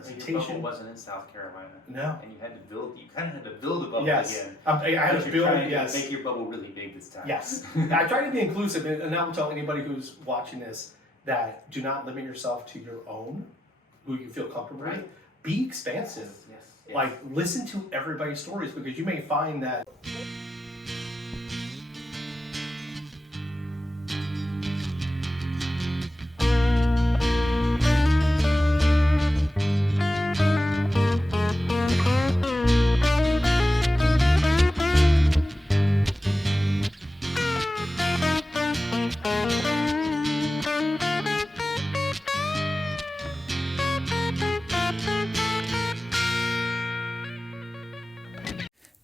presentation. Your bubble wasn't in South Carolina. No. And you kind of had to build a bubble Yes. again. I had to build it, yes. Make your bubble really big this time. Yes. I try to be inclusive, and I will tell anybody who's watching this that do not limit yourself to your own, who you feel comfortable with. Be expansive. Yes. Like, listen to everybody's stories, because you may find that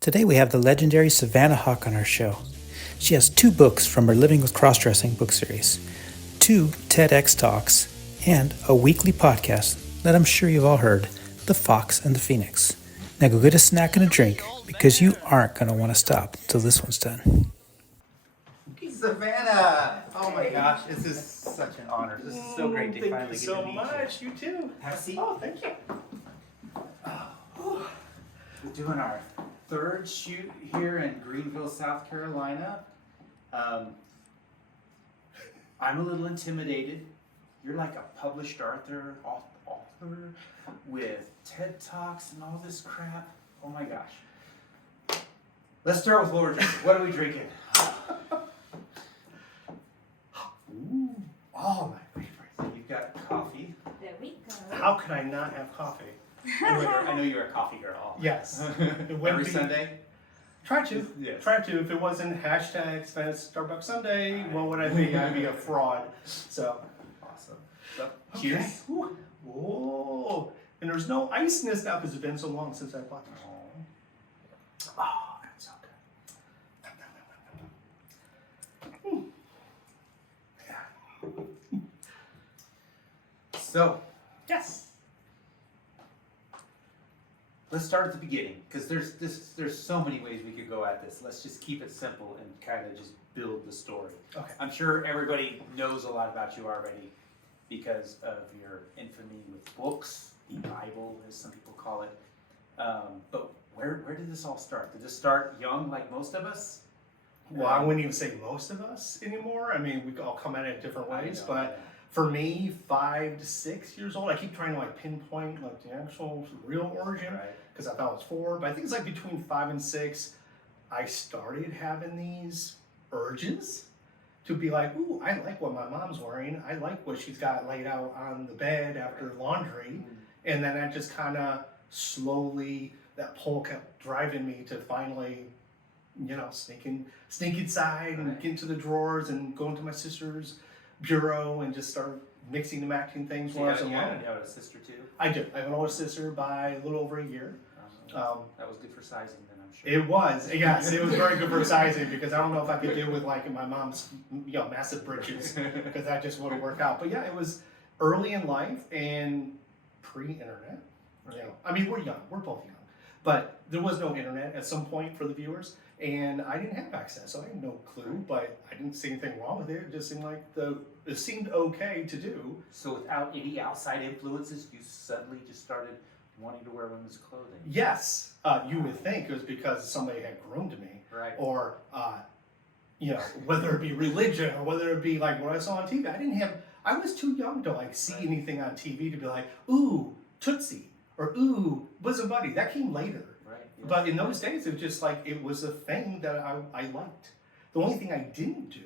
Today we have the legendary Savanah Hauk on our show. She has 2 books from her Living with Crossdressing book series, 2 TEDx Talks, and a weekly podcast that I'm sure you've all heard, The Fox and the Phoenix. Now go get a snack and a drink, because you aren't going to want to stop until this one's done. Savannah! Oh my gosh, this is such an honor. This is so great to finally get to meet you. Thank you so much. You too. Have a seat. Oh, thank you. We're doing our 3rd shoot here in Greenville, South Carolina. I'm a little intimidated. You're like a published author with TED Talks and all this crap. Oh my gosh. Let's start with what we're drinking. What are we drinking? Ooh, oh, my favorite. So you've got coffee. There we go. How could I not have coffee? I know you're a coffee girl. Yes. Every Sunday? Try to. Yes. Try to. If it wasn't hashtag Starbucks Sunday, what would I be? I'd be a fraud. So. Awesome. So, cheers. Okay. Ooh. Whoa. And there's no ice in this now because it's been so long since I bought this. Oh, that's so good. Yeah. So, Yes. let's start at the beginning, because there's so many ways we could go at this. Let's just keep it simple and kind of just build the story. Okay. I'm sure everybody knows a lot about you already because of your infamy with books, the Bible, as some people call it. But where did this all start? Did this start young, like most of us? Well, I wouldn't even say most of us anymore. I mean, we all come at it different ways, but for me, 5 to 6 years old, I keep trying to like pinpoint like the actual real origin because I thought it was 4, but I think it's like between 5 and 6, I started having these urges to be like, ooh, I like what my mom's wearing. I like what she's got laid out on the bed after laundry. And then I just kind of slowly, that pull kept driving me to finally, sneak inside and get into the drawers and go into my sister's bureau and just start mixing and matching things while I was alone. You have a sister too? I do. I have an older sister by a little over a year. That was good for sizing then, I'm sure. It was, yes, it was very good for sizing because I don't know if I could deal with like my mom's, massive britches because that just wouldn't work out. But yeah, it was early in life and pre-internet. I mean, we're young, we're both young, but there was no internet at some point for the viewers, and I didn't have access, so I had no clue. But I didn't see anything wrong with it. It just seemed like it seemed okay to do. So without any outside influences, you suddenly just started wanting to wear women's clothing. Yes, you would think it was because somebody had groomed me, right? Or whether it be religion or whether it be like what I saw on TV. I was too young to like see anything on TV to be like, ooh, Tootsie, or ooh, Bosom Buddy. That came later. Right. Yeah. But in those days, it was just like, it was a thing that I liked. The only thing I didn't do,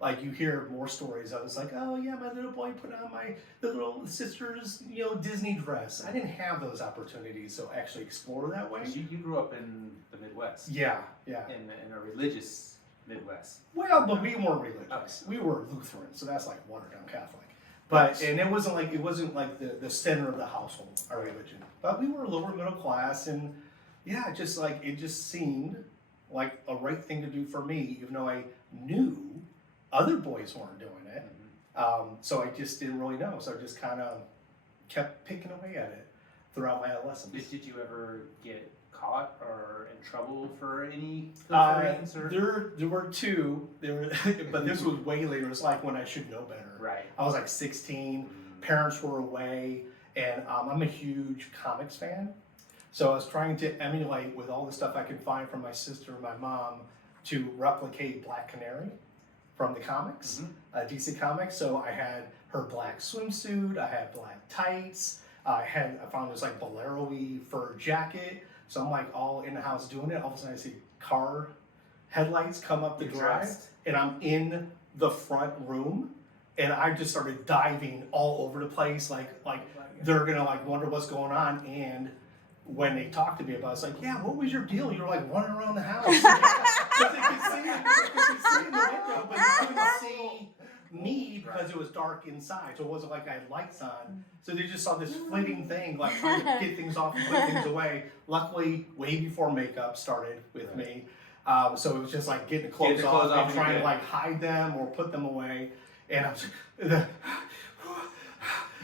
like you hear more stories of, it's like, oh yeah, my little boy put on the little sister's, Disney dress. I didn't have those opportunities to actually explore that way. You grew up in the Midwest. Yeah. In a religious Midwest. Well, but we weren't religious. Okay. We were Lutheran, so that's like watered down Catholic. But and it wasn't like the center of the household, our religion. But we were lower middle class, and yeah, it just seemed like a right thing to do for me, even though I knew other boys weren't doing it. Mm-hmm. So I just didn't really know. So I just kind of kept picking away at it throughout my adolescence. Did you ever get caught or in trouble for any things? There were 2. But this was way later. It was like when I should know better. Right. I was like 16. Parents were away, And I'm a huge comics fan. So I was trying to emulate with all the stuff I could find from my sister and my mom to replicate Black Canary from the comics, DC Comics. So I had her black swimsuit, I had black tights, I found this like bolero-y fur jacket. So I'm like all in the house doing it. All of a sudden I see car headlights come up the drive, and I'm in the front room, and I just started diving all over the place, like they're gonna like wonder what's going on. And when they talked to me about it, it's like, yeah, what was your deal? You were like running around the house. Because they could see in the window, but they couldn't see me because it was dark inside. So it wasn't like I had lights on. So they just saw this flitting thing, like trying to get things off and put things away. Luckily, way before makeup started with me. So it was just like getting the clothes off and trying to like hide them or put them away. And I was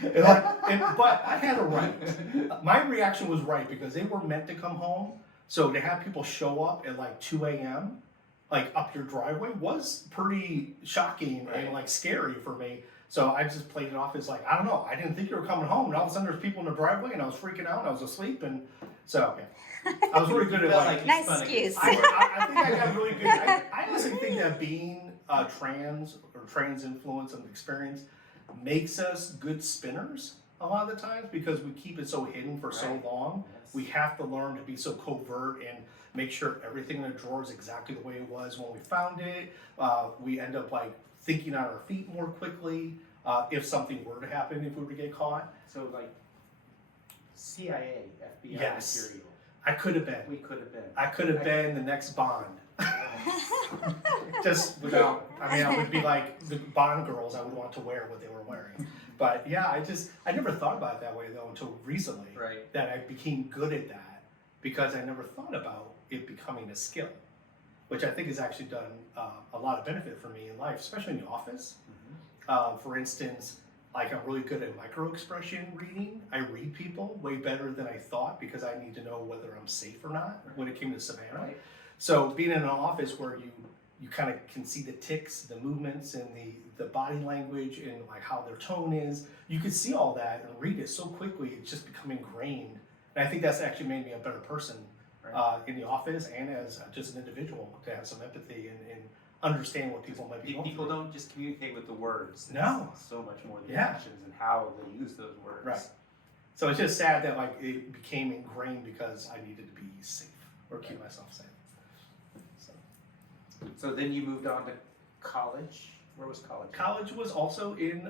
but I had it right. My reaction was right because they were meant to come home. So to have people show up at like 2 a.m., like up your driveway, was pretty shocking and like scary for me. So I just played it off as like, I don't know, I didn't think you were coming home. And all of a sudden there's people in the driveway and I was freaking out and I was asleep. And so I was really good at like nice excuse. I think I got really good. I honestly think that being trans or trans influence and experience makes us good spinners a lot of the times because we keep it so hidden for so long. We have to learn to be so covert and make sure everything in the drawer is exactly the way it was when we found it. We end up like thinking on our feet more quickly if something were to happen, if we were to get caught. So like CIA, FBI Yes. material. I could have been. We could have been. I could have been the next Bond. Just without, I mean, I would be like the Bond girls, I would want to wear what they were wearing. But yeah, I never thought about it that way though until recently. Right. That I became good at that because I never thought about it becoming a skill, which I think has actually done a lot of benefit for me in life, especially in the office. For instance, like I'm really good at micro expression reading. I read people way better than I thought because I need to know whether I'm safe or not when it came to Savannah. Right. So being in an office where you kind of can see the tics, the movements, and the body language and like how their tone is, you could see all that and read it so quickly, it's just become ingrained. And I think that's actually made me a better person in the office and as just an individual to have some empathy and understand what people might be going People through. don't just communicate with the words. No. It's so much more the Yeah. actions and how they use those words. Right. So it's just sad that like it became ingrained because I needed to be safe or keep myself safe. So then you moved on to college. Where was college? College was also in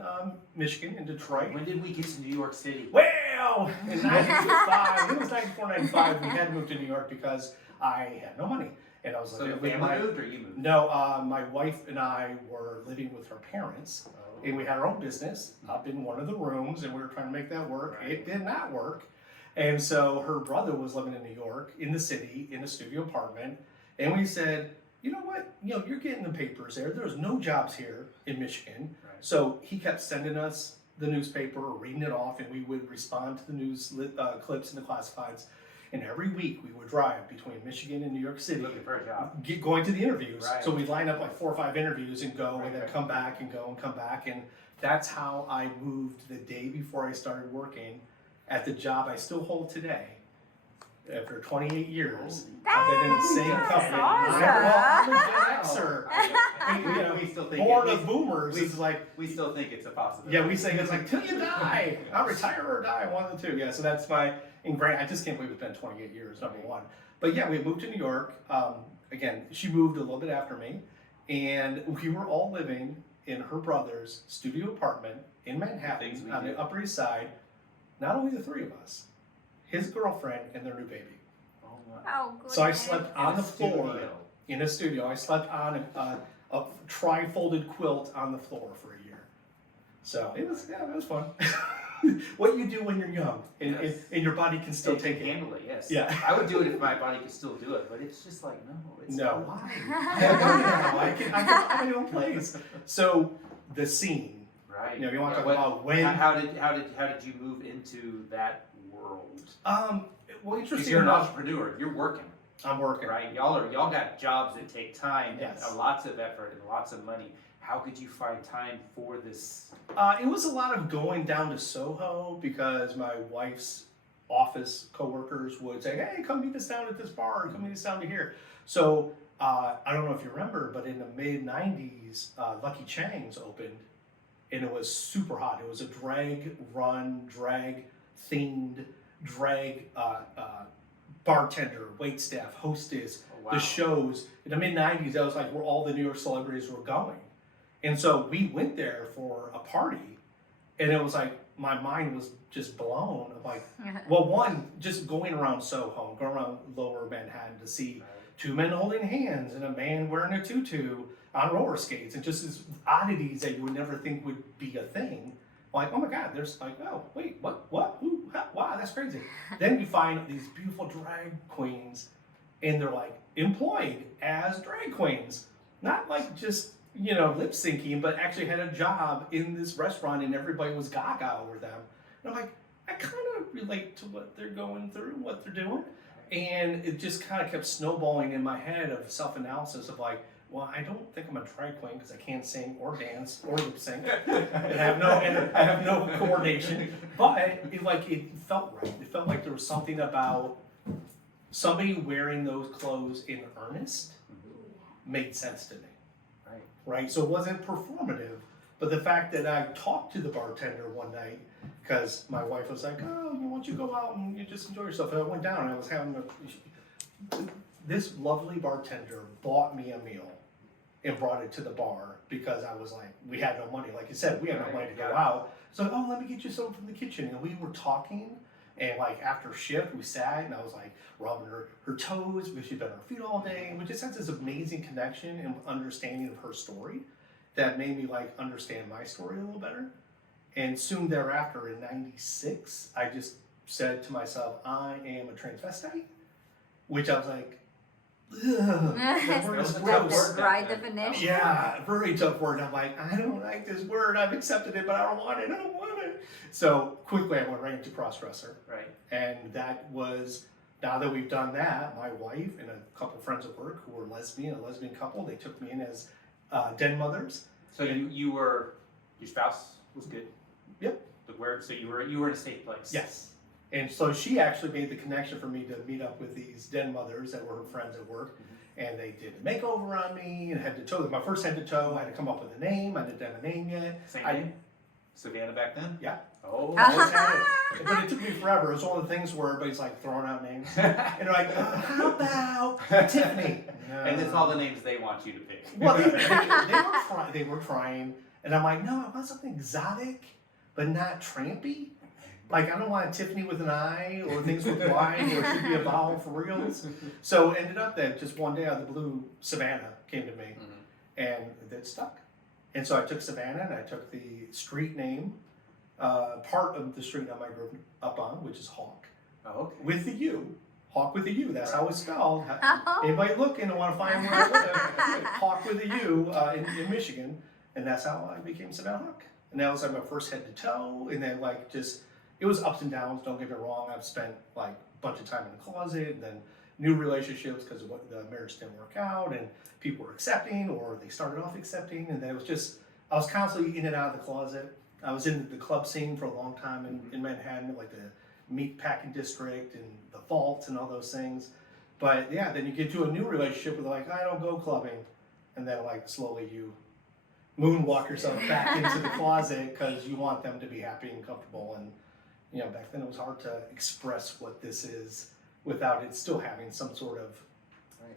Michigan, in Detroit. When did we get to New York City? Well, in 95, it was 94, 95, we had to move to New York because I had no money. And I was So living the with family my... moved or you moved? No, my wife and I were living with her parents, and we had our own business up in one of the rooms, and we were trying to make that work. Right. It did not work. And so her brother was living in New York, in the city, in a studio apartment, and we said, you know what, you're getting the papers there. There's no jobs here in Michigan. Right. So he kept sending us the newspaper or reading it off, and we would respond to the news clips and the classifieds. And every week we would drive between Michigan and New York City, Looking for a job. going to the interviews. Right. So we'd line up like 4 or 5 interviews and go, and then Right. come back and go and come back. And that's how I moved the day before I started working at the job I still hold today. After 28 years, I've been in the same That's company. awesome. I'm a Gen Xer. We still think Born it, of boomers. It's like, we still think it's a possibility. yeah, we say it's like till you die. I'll retire or die, one of the two. Yeah, so that's my ingrained. I just can't believe it's been 28 years, number one. But yeah, we moved to New York. Again, she moved a little bit after me, and we were all living in her brother's studio apartment in Manhattan on the Upper East Side. Not only the 3 of us, his girlfriend and their new baby. Oh, wow. Oh, good. So I slept on In the a floor studio. in a studio. I slept on a tri-folded quilt on the floor for a year. So it was fun. What you do when you're young and, Yes. and your body can still It take can it. handle it, yes. Yeah. I would do it if my body could still do it, but it's just like, no. It's No. Why? I can have my own place. So the scene. Right. You want to talk What- about when? How did you move into that world? Well, Because interesting you're an enough, entrepreneur. You're working, I'm working. right? Y'all got jobs that take time Yes. and lots of effort and lots of money. how could you find time for this? It was a lot of going down to Soho because my wife's office coworkers would say, "Hey, come meet us down at this bar, or come meet us down to here." So I don't know if you remember, but in the mid '90s, Lucky Chang's opened, and it was super hot. It was a drag themed drag bartender, waitstaff, hostess. Oh, wow. The shows in the mid '90s. That was like where all the New York celebrities were going. And so we went there for a party, and it was like, my mind was just blown. I'm like, well, one, just going around Soho, going around lower Manhattan to see two men holding hands and a man wearing a tutu on roller skates, and just these oddities that you would never think would be a thing. Like, oh my God, there's like, oh, wait, what, ooh, wow, that's crazy. Then you find these beautiful drag queens, and they're like employed as drag queens, not like just, lip syncing, but actually had a job in this restaurant, and everybody was gaga over them. And I'm like, I kind of relate to what they're going through, what they're doing. And it just kind of kept snowballing in my head of self-analysis of like, well, I don't think I'm a drag queen because I can't sing or dance or lip sync, and I have no coordination. But it felt right. It felt like there was something about somebody wearing those clothes in earnest made sense to me. Right? So it wasn't performative, but the fact that I talked to the bartender one night, because my wife was like, oh, why don't you go out and you just enjoy yourself? And I went down and I was having this lovely bartender bought me a meal and brought it to the bar because I was like, we had no money. Like you said, we had no money to go out. So, oh, let me get you something from the kitchen. And we were talking, and like after shift, we sat and I was like rubbing her toes because she'd been on her feet all day. And we just had this amazing connection and understanding of her story that made me like understand my story a little better. And soon thereafter, in '96, I just said to myself, I am a transvestite, which I was like, ugh, that word is gross. The right definition. Yeah, very tough word. I'm like, I don't like this word. I've accepted it, but I don't want it. I don't want it. So quickly, I went right into Crossdresser. Right. And that was, now that we've done that, my wife and a couple friends at work who were a lesbian couple, they took me in as den mothers. So you were, your spouse was good? Yep. So you were in a safe place? Yes. And so she actually made the connection for me to meet up with these den mothers that were her friends at work. And they did a makeover on me and head to toe. My first head to toe, I had to come up with a name. I didn't have a name yet. Same name? Savannah back then? Yeah. Oh. Always had it. But it took me forever. It was one of the things where everybody's like throwing out names. And they're like, how about Tiffany? No. And it's all the names they want you to pick. Well, they were trying. And I'm like, no, I want something exotic, but not trampy. Like, I don't want Tiffany with an I or things with Y, or it should be a vowel for reals. So it ended up that just one day out of the blue, Savannah came to me, and that stuck. And so I took Savannah and I took the street name, part of the street I grew up on, which is Hauk, with the U. Hauk with a U, that's how it's spelled. Anybody looking and want to find where I live, Hauk with a U in Michigan, and that's how I became Savanah Hauk. And that was like my first head to toe, and then like just, it was ups and downs, don't get me wrong. I've spent like a bunch of time in the closet, and then new relationships because the marriage didn't work out, and people were accepting, or they started off accepting, and then it was just, I was constantly in and out of the closet. I was in the club scene for a long time in Manhattan, like the meat packing district and the vault and all those things. But yeah, then you get to a new relationship with like, I don't go clubbing, and then like slowly you moonwalk yourself back into the closet because you want them to be happy and comfortable. And back then it was hard to express what this is without it still having some sort of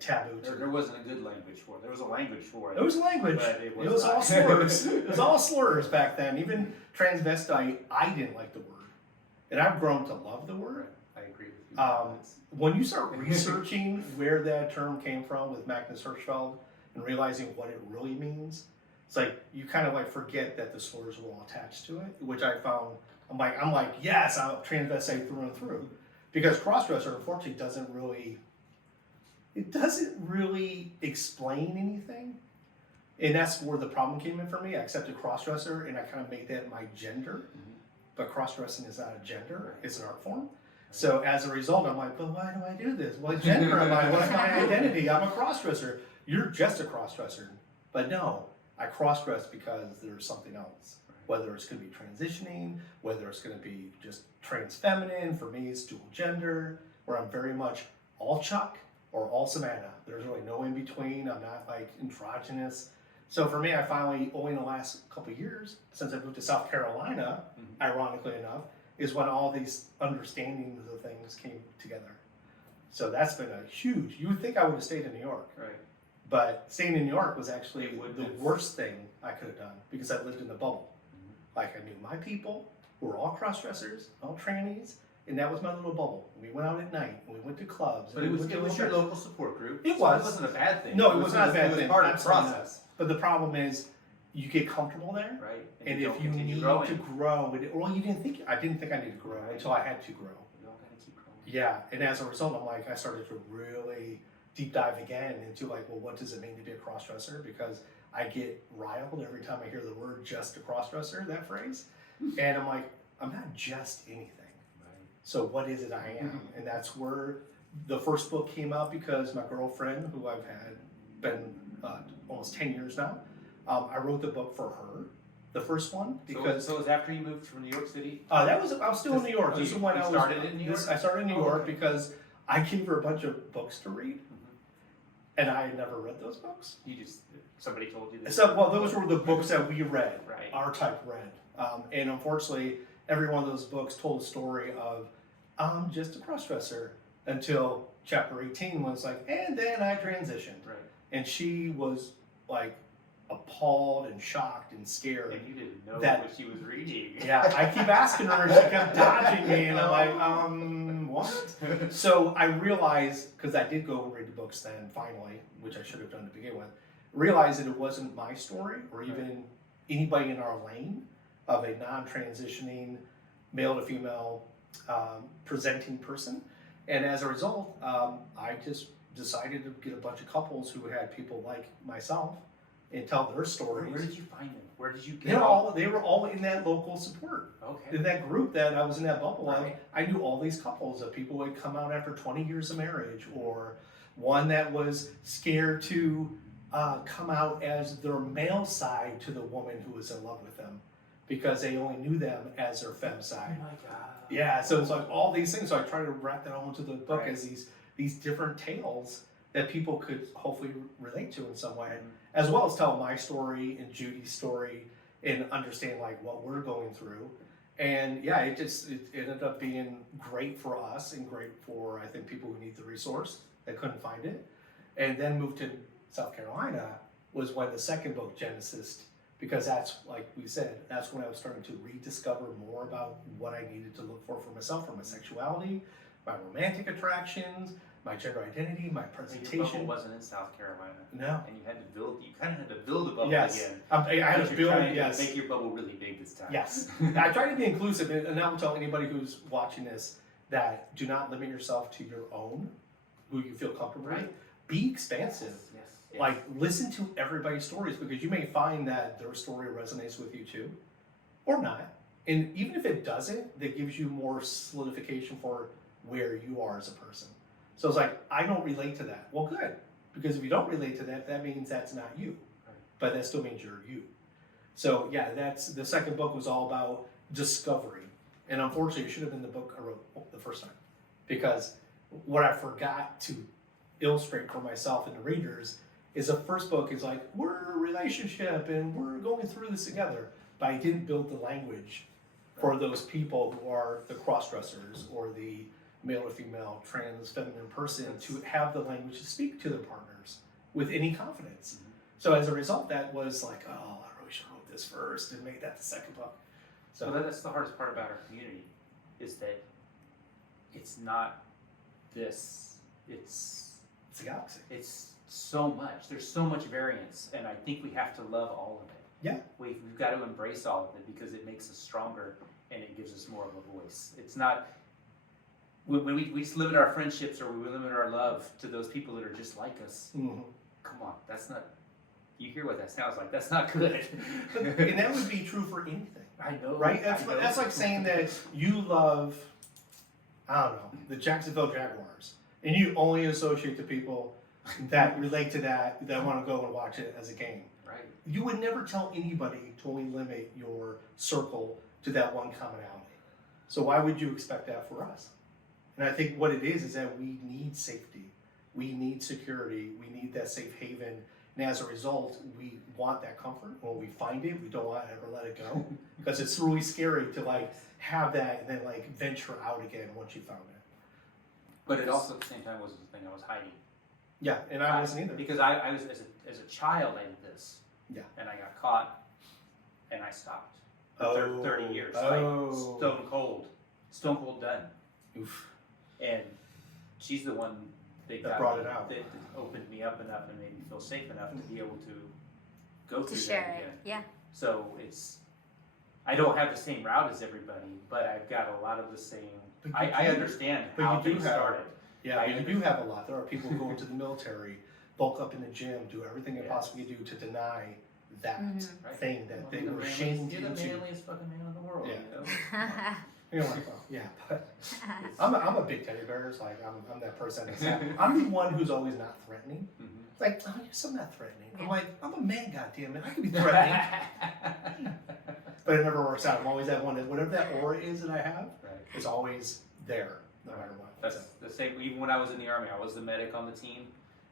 taboo to it. There wasn't a good language for it. There was a language for it. There was a language. But it was all slurs. It was all slurs back then. Even transvestite, I didn't like the word. And I've grown to love the word. I agree with you. When you start researching where that term came from with Magnus Hirschfeld and realizing what it really means, it's like you kind of like forget that the slurs were all attached to it, which I found. I'm like, yes, I'm transvestite through and through, because crossdresser unfortunately doesn't really explain anything, and that's where the problem came in for me. I accepted crossdresser and I kind of made that my gender, but cross-dressing is not a gender; it's an art form. So as a result, I'm like, but why do I do this? What gender am I? What's my identity? I'm a crossdresser. You're just a crossdresser, but no. I cross-dress because there's something else. Whether it's going to be transitioning, whether it's going to be just trans feminine. For me, it's dual gender, where I'm very much all Chuck or all Savannah. There's really no in between. I'm not like androgynous. So for me, I finally, only in the last couple of years, since I moved to South Carolina, ironically enough, is when all these understandings of things came together. So that's been a huge, you would think I would have stayed in New York. Right. But staying in New York was actually the worst thing I could have done because I lived in the bubble. Like I knew my people, who were all cross-dressers, all trannies, and that was my little bubble. We went out at night, and we went to clubs. But it was your local support group. It was. It wasn't a bad thing. No, it was not a bad thing. It was part of the Absolutely process. But the problem is, you get comfortable there, right? And if you need to grow, well, I didn't think I needed to grow until I had to grow. You all gotta keep growing. Yeah, and as a result, I started to really deep dive again into like, well, what does it mean to be a crossdresser? Because I get riled every time I hear the word "just a crossdresser," that phrase, and I'm like, I'm not just anything. Right. So what is it I am? And that's where the first book came out because my girlfriend, who I've had been almost 10 years now, I wrote the book for her, the first one, because so it was after you moved from New York City. I was still in New York. You started in New York. I started in New York because I gave her a bunch of books to read, and I had never read those books. Somebody told you this. So, well, those were the books that we read, right. Our type read, and unfortunately, every one of those books told a story of I'm just a crossdresser until chapter 18 was like, and then I transitioned, right. And she was like appalled and shocked and scared. And you didn't know what she was reading. Yeah, I keep asking her and she kept dodging me and I'm like, what? So I realized, because I did go and read the books then finally, which I should have done to begin with, realized that it wasn't my story or even anybody in our lane of a non-transitioning male to female presenting person. And as a result, I just decided to get a bunch of couples who had people like myself and tell their stories. Where did you find them? Where did you get They were all in that local support. Okay. In that group that I was in that bubble of, Right. I knew all these couples of people who had come out after 20 years of marriage, or one that was scared to come out as their male side to the woman who was in love with them because they only knew them as their femme side. Oh my God. Yeah, so it's like all these things. So I try to wrap that all into the book Right. as these different tales that people could hopefully relate to in some way, as well as tell my story and Judy's story and understand like what we're going through. And yeah, it ended up being great for us and great for, I think, people who need the resource that couldn't find it. And then moved to South Carolina was when the second book, Genesis, because that's, like we said, that's when I was starting to rediscover more about what I needed to look for myself, for my sexuality, my romantic attractions, my gender identity, my presentation. Your bubble wasn't in South Carolina. No. And you kind of had to build a bubble Yes. again. I had to build, yes. Make your bubble really big this time. Yes. I try to be inclusive, and I will tell anybody who's watching this that do not limit yourself to your own, who you feel comfortable with. Be expansive. Yes. Like, listen to everybody's stories, because you may find that their story resonates with you too, or not. And even if it doesn't, that gives you more solidification for where you are as a person. So it's like, I don't relate to that. Well, good. Because if you don't relate to that, that means that's not you. Right. But that still means you're you. So yeah, that's the second book was all about discovery. And unfortunately, it should have been the book I wrote the first time. Because what I forgot to illustrate for myself and the readers is the first book is like, we're a relationship and we're going through this together. But I didn't build the language for those people who are the cross-dressers or the male or female trans feminine person to have the language to speak to their partners with any confidence. Mm-hmm. So as a result, that was like, oh, I really should have wrote this first and made that the second book. So that's the hardest part about our community, is that it's not this, it's a galaxy. It's so much. There's so much variance, and I think we have to love all of it. Yeah. We've got to embrace all of it because it makes us stronger and it gives us more of a voice. It's not, when we just limit our friendships or we limit our love to those people that are just like us, come on, that's not, you hear what that sounds like, that's not good. And that would be true for anything. I know. Right? That's like saying that you love, I don't know, the Jacksonville Jaguars, and you only associate the people that relate to that want to go and watch it as a game. Right. You would never tell anybody to only limit your circle to that one commonality. So why would you expect that for us? And I think what it is that we need safety. We need security. We need that safe haven. And as a result, we want that comfort. When we find it, we don't want to ever let it go. Because it's really scary to like have that and then like venture out again once you found it. But it also at the same time was the thing I was hiding. Yeah, and I wasn't either. Because I was, as a child, I did this. Yeah. And I got caught, and I stopped. For 30 years. Like, stone cold done. Oof. And she's the one that brought it out. That opened me up enough and made me feel safe enough to be able to go through share that it. again. Yeah. So I don't have the same route as everybody, but I've got a lot of the same. I understand how things started. Yeah, you do have a lot. There are people who go into the military, bulk up in the gym, do everything they possibly do to deny that thing that they were shamed into. You're the manliest fucking man in the world. Yeah. You're like, well, yeah, but I'm a big teddy bear. It's like I'm that person. I'm the one who's always not threatening. It's like, oh, you're so not threatening. I'm like, I'm a man, goddammit. I can be threatening. But it never works out. I'm always that one that whatever that aura is that I have is always there, no matter what. That's the same. Even when I was in the Army, I was the medic on the team,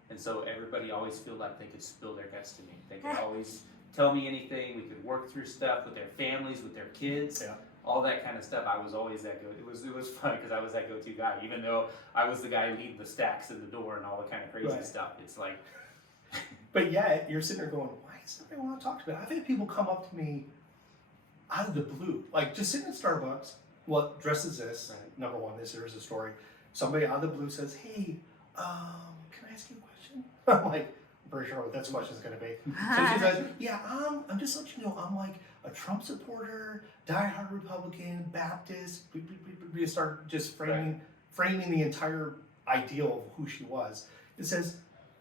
and so everybody always felt like they could spill their guts to me. They could always tell me anything. We could work through stuff with their families, with their kids. Yeah. All that kind of stuff. I was always that go. It was fun because I was that go-to guy. Even though I was the guy leading the stacks in the door and all the kind of crazy stuff. It's like. But yet you're sitting there going, why does nobody want to talk to me? I've had people come up to me out of the blue, like just sitting at Starbucks. Well, dressed as this. Number one, here's a story. Somebody out of the blue says, "Hey, can I ask you a question?" I'm like, I'm pretty sure what that question is going to be. So she says, "Yeah, I'm just letting you know, I'm like a Trump supporter, diehard Republican, Baptist." We start just framing the entire ideal of who she was. It says,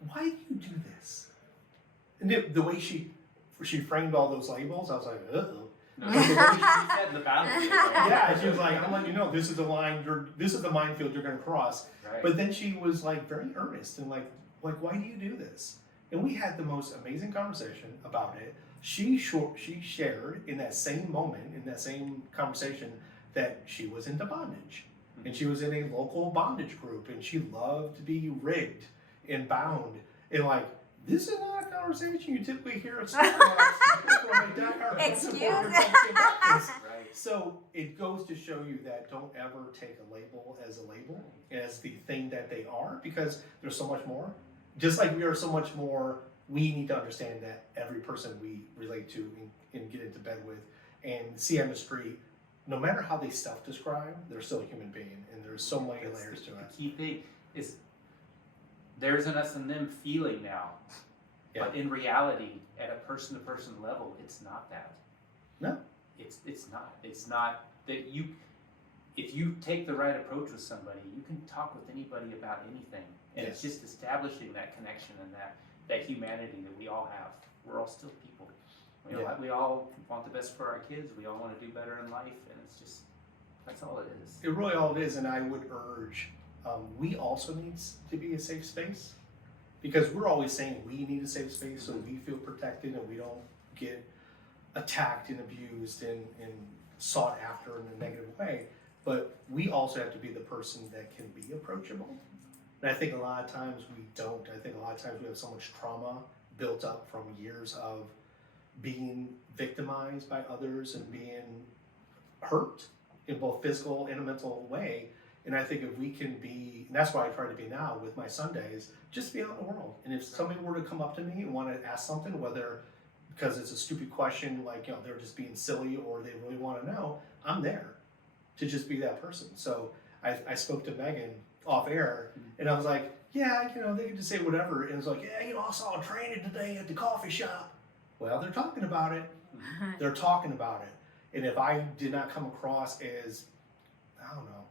"Why do you do this?" And the way she framed all those labels, I was like, "Uh-oh." No, she said in the battlefield. Yeah, she was like, "I'm letting you know, this is the line. This is the minefield you're going to cross." Right. But then she was like very earnest and like, why do you do this? And we had the most amazing conversation about it. She shared in that same moment, in that same conversation, that she was into bondage, and she was in a local bondage group, and she loved to be rigged and bound, and like. This is not a conversation you typically hear at Starbucks. Excuse me. So it goes to show you that don't ever take a label as the thing that they are, because there's so much more. Just like we are so much more, we need to understand that every person we relate to and get into bed with and see on the street, no matter how they self-describe, they're still a human being, and there's so many layers to it. The key thing is there's an us and them feeling now, but in reality, at a person-to-person level, it's not that. No, it's not. It's not that you. If you take the right approach with somebody, you can talk with anybody about anything, and it's just establishing that connection and that humanity that we all have. We're all still people. We all want the best for our kids. We all want to do better in life, and it's just that's all it is. It really all it is, and I would urge. We also need to be a safe space, because we're always saying we need a safe space so we feel protected and we don't get attacked and abused and sought after in a negative way. But we also have to be the person that can be approachable. And I think a lot of times we don't. I think a lot of times we have so much trauma built up from years of being victimized by others and being hurt in both physical and a mental way. And I think if we can be, and that's why I try to be now with my Sundays, just be out in the world. And if somebody were to come up to me and want to ask something, whether because it's a stupid question, like, they're just being silly or they really want to know, I'm there to just be that person. So I spoke to Megan off air, and I was like, yeah, they can just say whatever. And it's like, yeah, I saw a training today at the coffee shop. Well, they're talking about it. They're talking about it. And if I did not come across as, I don't know,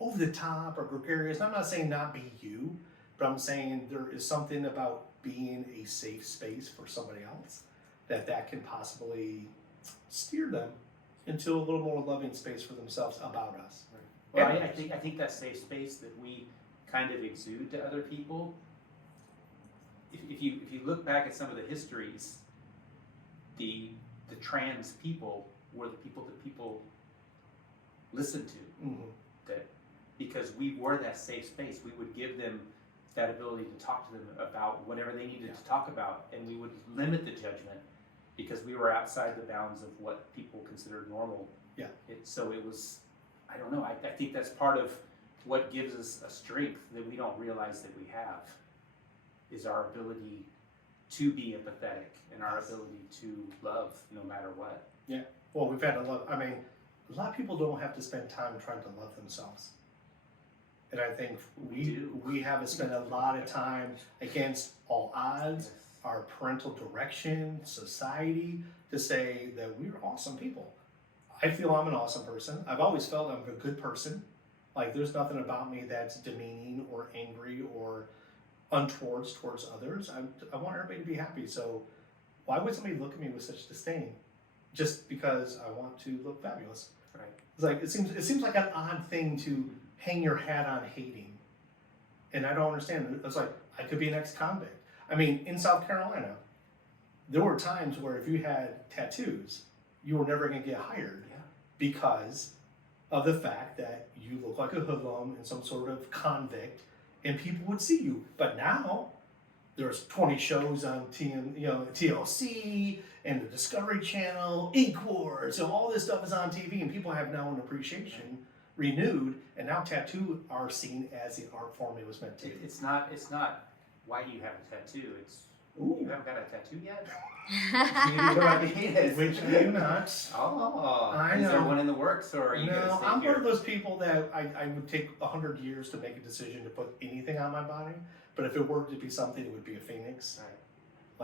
over the top or gregarious, I'm not saying not be you, but I'm saying there is something about being a safe space for somebody else that can possibly steer them into a little more loving space for themselves about us. Well, I think that safe space that we kind of exude to other people. If you look back at some of the histories the trans people were the people that people listened to. Mm-hmm. That because we were that safe space, we would give them that ability to talk to them about whatever they needed to talk about, and we would limit the judgment because we were outside the bounds of what people considered normal. Yeah. So it was, I don't know, I think that's part of what gives us a strength that we don't realize that we have, is our ability to be empathetic and our ability to love no matter what. Yeah. Well, we've had a lot. I mean, a lot of people don't have to spend time trying to love themselves, and I think we have to spend a lot of time against all odds, our parental direction, society, to say that we're awesome people. I feel I'm an awesome person. I've always felt I'm a good person. Like, there's nothing about me that's demeaning or angry or untoward towards others. I want everybody to be happy. So why would somebody look at me with such disdain just because I want to look fabulous? Right. It's like it seems like an odd thing to hang your hat on hating, and I don't understand. It's like, I could be an ex-convict. I mean, in South Carolina, there were times where if you had tattoos, you were never going to get hired because of the fact that you look like a hoodlum and some sort of convict, and people would see you. But now there's 20 shows on TLC and the Discovery Channel, Ink Wars, so all this stuff is on TV, and people have now an appreciation renewed, and now tattoo are seen as the art form it was meant to be. It's not, why do you have a tattoo? It's, Ooh. you haven't got a tattoo yet? Which I do not. Oh, I is there know. one in the works, or are you going to No, stay I'm here? one of those people that I would take 100 years to make a decision to put anything on my body, but if it were to be something, it would be a phoenix. Right.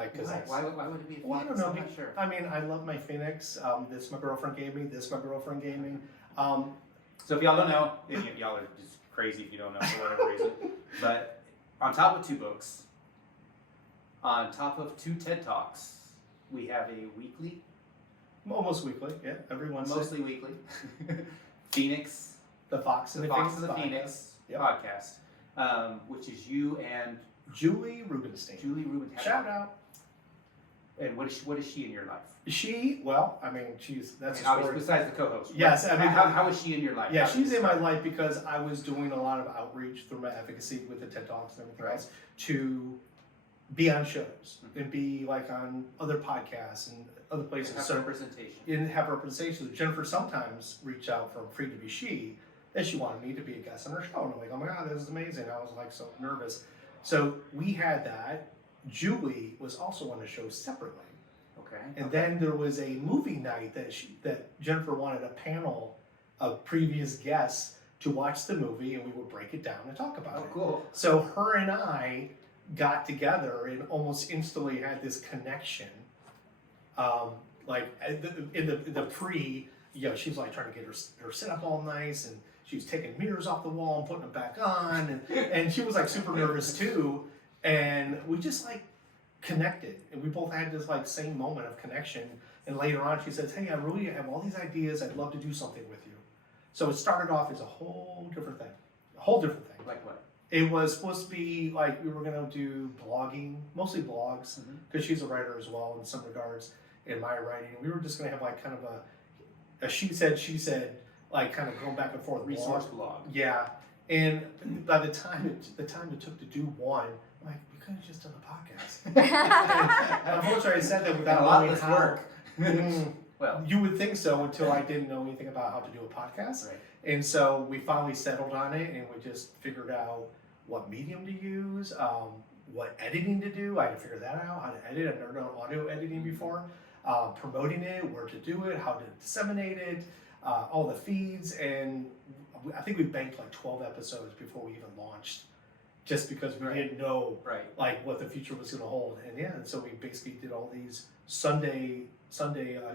Like, cause Why would it be a phoenix? well, I don't know. I'm not sure. I mean, I love my phoenix. This my girlfriend gave me. This my girlfriend gave me. So if y'all don't know, y'all are just crazy if you don't know for whatever reason, but on top of 2 books, on top of 2 TED Talks, we have a weekly, Almost weekly, yeah, every Wednesday. mostly weekly, Phoenix, The Fox and the the Fox Phoenix of the podcast. Phoenix Yep. podcast, which is you and Julie Rubenstein. Julie Rubenstein. Shout out. And what is she in your life? She, well, I mean, that's a Obviously, story. besides the co-host. Yes, I mean, how is she in your life? Yeah, How she's did in this my start? life because I was doing a lot of outreach through my advocacy with the TED Talks and everything Right. else to be on shows and be like on other podcasts and other places. Have So representation. and have representation. Jennifer sometimes reached out from Free to Be She that she wanted me to be a guest on her show. And I'm like, oh my God, this is amazing. I was like so nervous. So we had that. Julie was also on the show separately. Okay. And then there was a movie night that Jennifer wanted a panel of previous guests to watch the movie, and we would break it down and talk about it. Cool. So her and I got together and almost instantly had this connection. Like in the pre, she was like trying to get her setup all nice, and she was taking mirrors off the wall and putting them back on, and she was like super nervous too. And we just like connected, and we both had this like same moment of connection. And later on, she says, "Hey, I really have all these ideas. I'd love to do something with you." So it started off as a whole different thing. Like what? It was supposed to be like we were gonna do blogging, mostly blogs, because she's a writer as well in some regards. In my writing, we were just gonna have like kind of a she said, like kind of going back and forth Resource blog. Yeah, and by the time it took to do one, I'm like, we could have just done a podcast. And unfortunately, I said that without a lot knowing less how. work. Well, You would think so until I didn't know anything about how to do a podcast. right. And so we finally settled on it, and we just figured out what medium to use, what editing to do. I had to figure that out, how to edit. I've never done audio editing before. Promoting it, where to do it, how to disseminate it, all the feeds. And I think we banked like 12 episodes before we even launched, just because we didn't know Right. like what the future was going to hold. And yeah, and so we basically did all these Sunday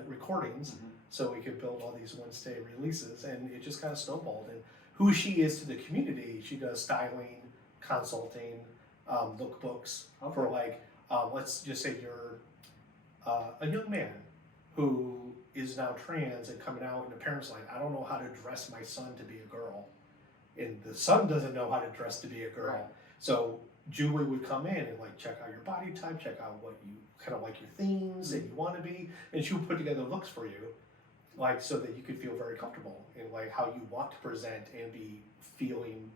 recordings so we could build all these Wednesday releases, and it just kind of snowballed. And who she is to the community, she does styling, consulting, lookbooks for like, let's just say you're a young man who is now trans and coming out, and the parents like, I don't know how to dress my son to be a girl, and the son doesn't know how to dress to be a girl. Right. So Julie would come in and like check out your body type, check out what you kind of like your themes that you want to be, and she would put together looks for you, like so that you could feel very comfortable in like how you want to present and be feeling,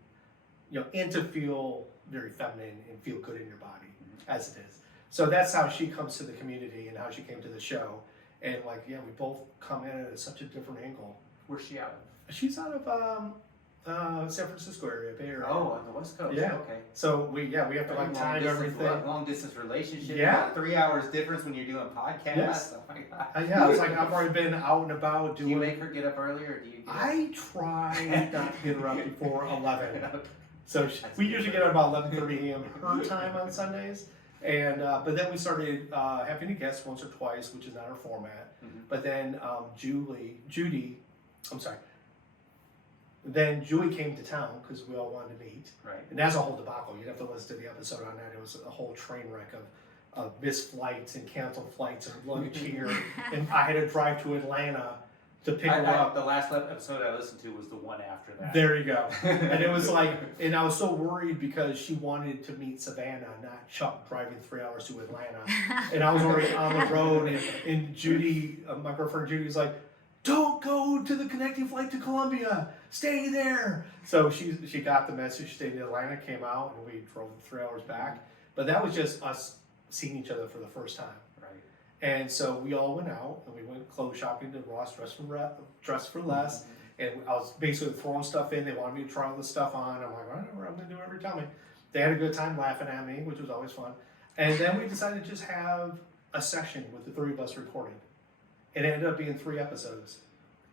and to feel very feminine and feel good in your body as it is. So that's how she comes to the community and how she came to the show. And like, we both come in at such a different angle. Where's she out of? She's out of San Francisco area, Bay Area. Oh, on the West Coast. Yeah. Okay. So we have to like time everything. Long distance relationship. Yeah. About 3 hours difference when you're doing podcasts. Yes. Oh my God. It's like I've already been out and about doing. Do you make her get up earlier, or do you? I try not to get her up before 11. Okay. So we usually get her about 11:30 a.m. her time on Sundays. And but then we started having a guest once or twice, which is not our format. But then Then Julie came to town because we all wanted to meet. Right. And that's a whole debacle. You'd have to listen to the episode on that. It was a whole train wreck of missed flights and canceled flights and luggage here. And I had to drive to Atlanta to pick her up. The last episode I listened to was the one after that. There you go. And it was like, and I was so worried because she wanted to meet Savannah, not Chuck driving 3 hours to Atlanta. And I was already on the road, and Judy, my girlfriend Judy, was like, "Don't go to the connecting flight to Columbia. Stay there." So she got the message, stayed in Atlanta, came out, and we drove 3 hours back. But that was just us seeing each other for the first time. Right. And so we all went out, and we went clothes shopping to Ross Dress for Less. And I was basically throwing stuff in. They wanted me to try all this stuff on. I'm like, whatever, I'm going to do whatever you tell me. They had a good time laughing at me, which was always fun. And then we decided to just have a session with the three of us recorded. It ended up being 3 episodes.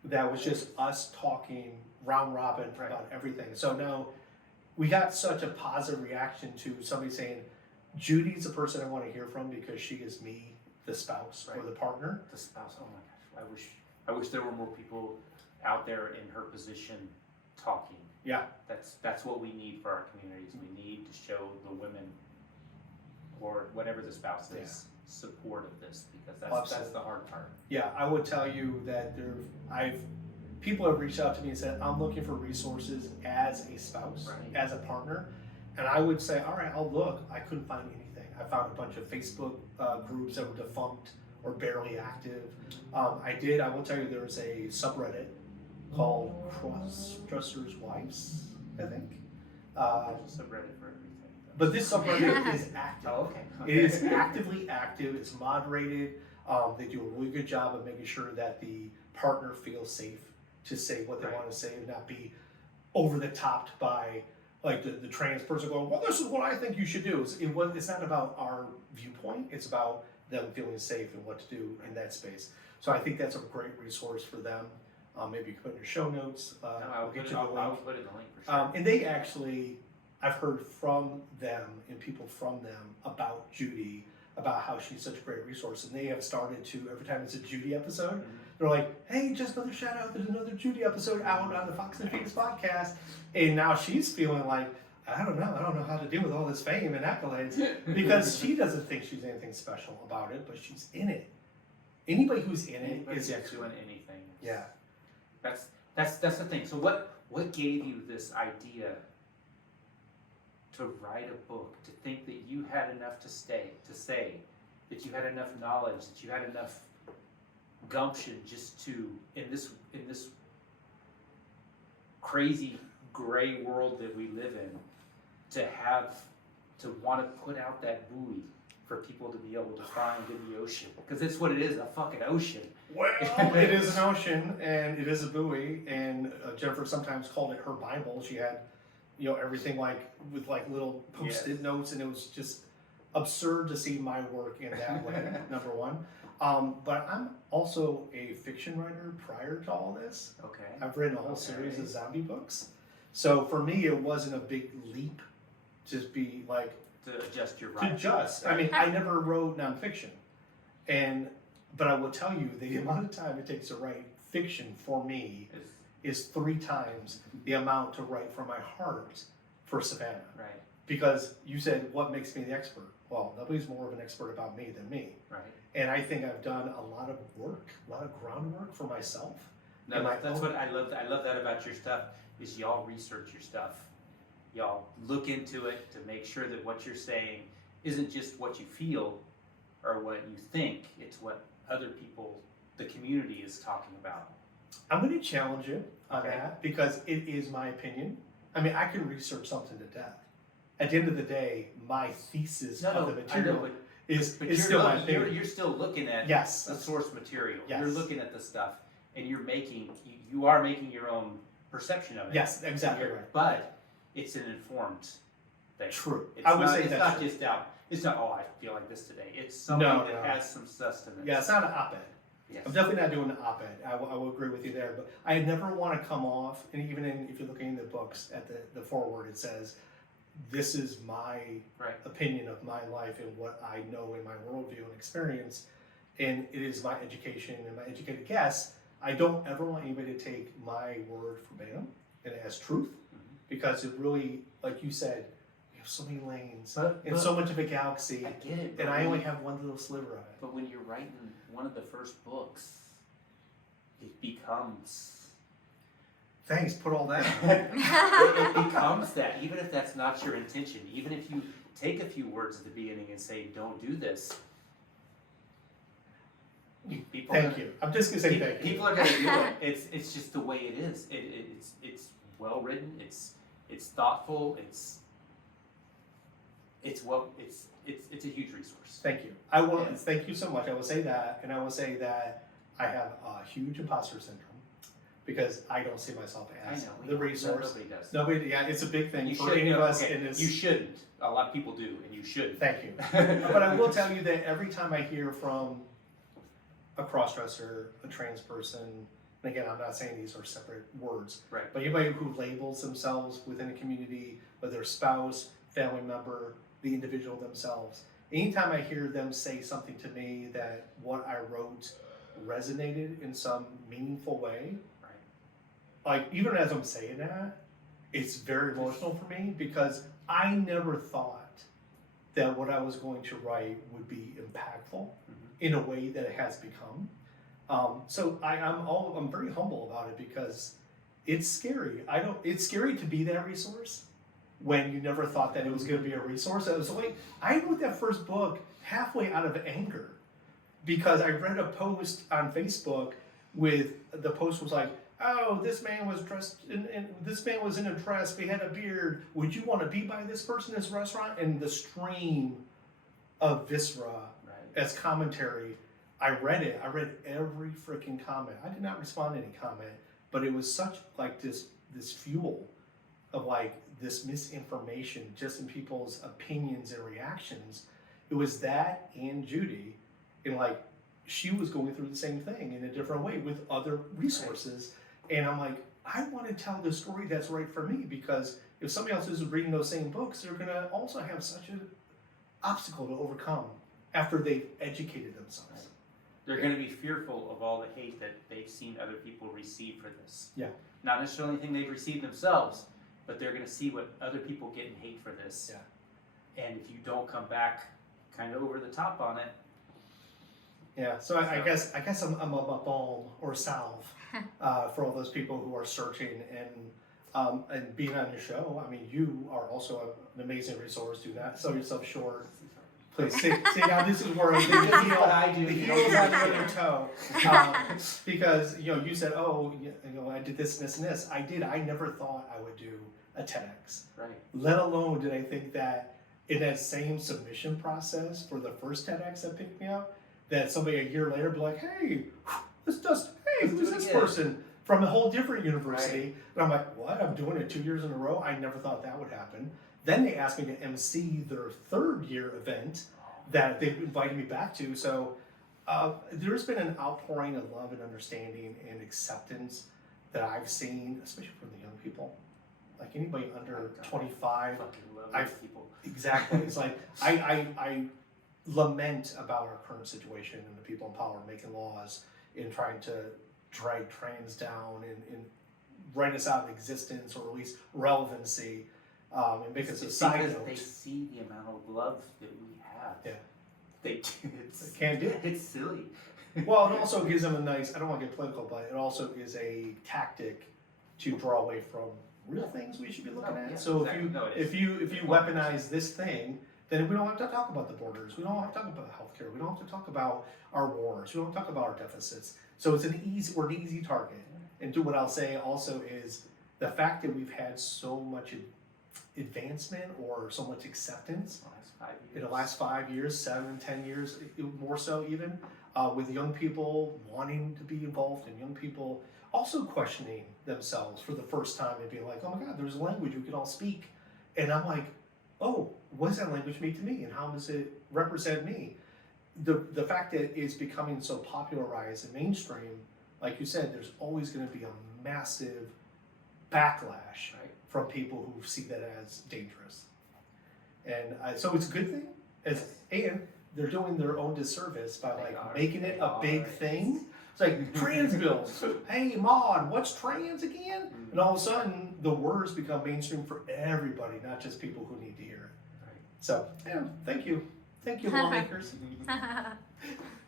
That was just us talking round robin about everything. So now we got such a positive reaction to somebody saying, Judy's the person I want to hear from because she is me, the spouse or the partner. The spouse. Oh my gosh! I wish there were more people out there in her position talking. Yeah. That's what we need for our communities. We need to show the women, or whatever the spouse is, support of this, because that's the hard part. Yeah, I would tell you that people have reached out to me and said, I'm looking for resources as a spouse, as a partner. And I would say, all right, I'll look. I couldn't find anything. I found a bunch of Facebook groups that were defunct or barely active. I will tell you there was a subreddit called Crossdressers Wives, I think. There's a subreddit for everything. But this subreddit is active. Oh, okay. It is actively active. It's moderated. They do a really good job of making sure that the partner feels safe to say what they want to say and not be over the topped by like the trans person going, well, this is what I think you should do. It's not about our viewpoint. It's about them feeling safe and what to do in that space. So I think that's a great resource for them. Maybe you can put in your show notes. I'll get put you the link. I'll put it in the link for sure. And they actually, I've heard from them and people from them about Judy, about how she's such a great resource. And they have started to, every time it's a Judy episode, they're like, hey, just another shout out, there's another Judy episode out on the Fox and Phoenix podcast. And now she's feeling like, I don't know how to deal with all this fame and accolades, because she doesn't think she's anything special about it, but she's in it. Anybody who's in it is doing anything. Yeah. That's the thing. So what gave you this idea to write a book, to think that you had enough to say, that you had enough knowledge, that you had enough gumption just to, in this crazy gray world that we live in, to want to put out that buoy for people to be able to find in the ocean, because it's what it is, a fucking ocean. Well, it is an ocean and it is a buoy, and Jennifer sometimes called it her Bible. She had, everything with little post-it notes, and it was just absurd to see my work in that way. Number one, but I'm also a fiction writer prior to all this. Okay. I've written a whole series of zombie books, so for me it wasn't a big leap to be like to adjust your writing. I mean, I never wrote nonfiction, but I will tell you the amount of time it takes to write fiction for me is 3 times the amount to write from my heart for Savannah. Right. Because you said, what makes me the expert? Well, nobody's more of an expert about me than me. Right. And I think I've done a lot of work, a lot of groundwork for myself. No, that's what I love. I love that about your stuff, is y'all research your stuff. y'all look into it to make sure that what you're saying isn't just what you feel or what you think, it's what other people, the community is talking about. I'm going to challenge you on Okay. that because it is my opinion. I mean, I can research something to death. At the end of the day, my thesis of the material is still my opinion. You're still looking at Yes. the source material. Yes. You're looking at the stuff, and you are making your own perception of it. Yes, exactly right. But it's an informed thing. True. It's I would not, say it's that's not true. just out. It's not, oh, I feel like this today. It's something No, that no. has some sustenance. Yeah, it's not an op-ed. Yes. I'm definitely not doing an op-ed. I will agree with you there. But I never want to come off, and even if you're looking in the books, at the foreword, it says, this is my Right. opinion of my life and what I know in my worldview and experience, and it is my education and my educated guess. I don't ever want anybody to take my word verbatim and as truth, because it really, like you said, we have so many lanes and so much of a galaxy, I get it. and I only have one little sliver of it. But when you're writing one of the first books, it becomes. Thanks, put all that. It becomes that, even if that's not your intention, even if you take a few words at the beginning and say, don't do this. People Thank you. I'm just gonna say thank you. People are gonna do it. It's just the way it is. It's well written. It's thoughtful. It's a huge resource. Thank you. I will. Yeah. Thank you so much. I will say that, and I will say that I have a huge imposter syndrome because I don't see myself as the resource. Nobody does. Nobody. Yeah, it's a big thing You for should any of know, us. okay, In this. You shouldn't. A lot of people do, and you shouldn't. Thank you. But I will tell you that every time I hear from a crossdresser, a trans person, and again, I'm not saying these are separate words, Right. but anybody who labels themselves within a community, whether a spouse, family member, the individual themselves, anytime I hear them say something to me that what I wrote resonated in some meaningful way, Right. like even as I'm saying that, it's very emotional for me because I never thought that what I was going to write would be impactful in a way that it has become. So I'm very humble about it because it's scary. It's scary to be that resource when you never thought that it was going to be a resource. I wrote that first book halfway out of anger because I read a post on Facebook the post was like, oh, this man was dressed this man was in a dress, we had a beard. Would you want to be by this person in this restaurant? And the stream of viscera as commentary, I read it. I read every freaking comment. I did not respond to any comment, but it was such like this fuel of like this misinformation just in people's opinions and reactions. It was that and Judy, and like she was going through the same thing in a different way with other resources. And I'm like, I want to tell the story that's right for me, because if somebody else is reading those same books, they're gonna also have such an obstacle to overcome after they've educated themselves. They're going to be fearful of all the hate that they've seen other people receive for this. Yeah. Not necessarily anything they've received themselves, but they're going to see what other people get in hate for this. Yeah. And if you don't come back kind of over the top on it. Yeah, so I guess I'm a balm or salve for all those people who are searching and being on your show. I mean, you are also an amazing resource. Do not sell yourself short. Please see now this is where the heel's on your toe. Because you said, oh, I did this and this and this. I did. I never thought I would do a TEDx. Right. Let alone did I think that in that same submission process for the first TEDx that picked me up, that somebody a year later be like, hey, who's this person from a whole different university? Right. And I'm like, what? I'm doing it 2 years in a row? I never thought that would happen. Then they asked me to MC their third year event that they've invited me back to. So there's been an outpouring of love and understanding and acceptance that I've seen, especially from the young people. Like anybody under 25. People. Exactly. It's like, I lament about our current situation and the people in power making laws and trying to drag trans down and write us out of existence, or at least relevancy. And make us a side note. They see the amount of love that we have. Yeah. They can't do it. It's silly. Well, it also gives them a nice, I don't want to get political, but it also is a tactic to draw away from real things we should be looking at. Yeah, So exactly. No, it is. if you weaponize this thing, then we don't have to talk about the borders. We don't have to talk about healthcare. We don't have to talk about our wars. We don't have to talk about our deficits. So we're an easy target. And do what I'll say also is the fact that we've had so much advancement or so much acceptance in the last 5 years, 7, 10 years, more so even, with young people wanting to be involved and young people also questioning themselves for the first time and being like, oh my God, there's a language we can all speak. And I'm like, oh, what does that language mean to me and how does it represent me? The fact that it's becoming so popularized and mainstream, like you said, there's always going to be a massive backlash from people who see that as dangerous. And so it's a good thing, and they're doing their own disservice by making it a big thing. It's like trans bills. Hey, Maud, what's trans again? And all of a sudden, the words become mainstream for everybody, not just people who need to hear it. So, yeah, thank you, lawmakers.